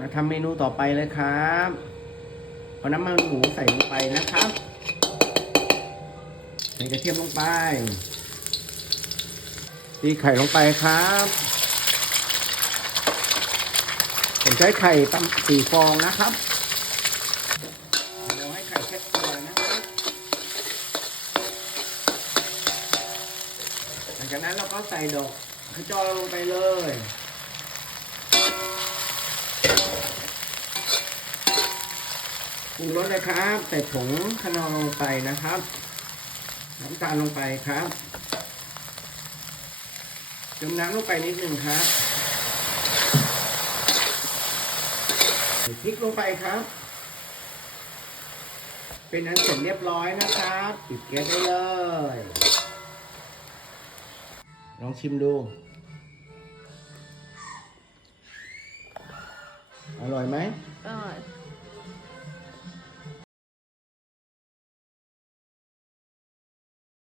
มาทำเมนูต่อไปเลยครับเอาน้ำมันหมูใส่ลงไปนะครับใส่กระเทียมลงไปตีไข่ลงไปครับผมใช้ไข่ตั้มสี่ฟองนะครับเราให้ไข่แค่ตัวนะครับหลังจากนั้นเราก็ใส่ดอกขจรลงไปเลย ปรุงรสเลยครับใส่ผงขนอลงไปนะครับน้ำตาลลงไปครับเติมน้ำลงไปนิดหนึ่งครับใส่พริกลงไปครับ เป็นอันเสร็จเรียบร้อยนะครับปิดแก๊สได้เลย ลองชิมดู อร่อยไหมก็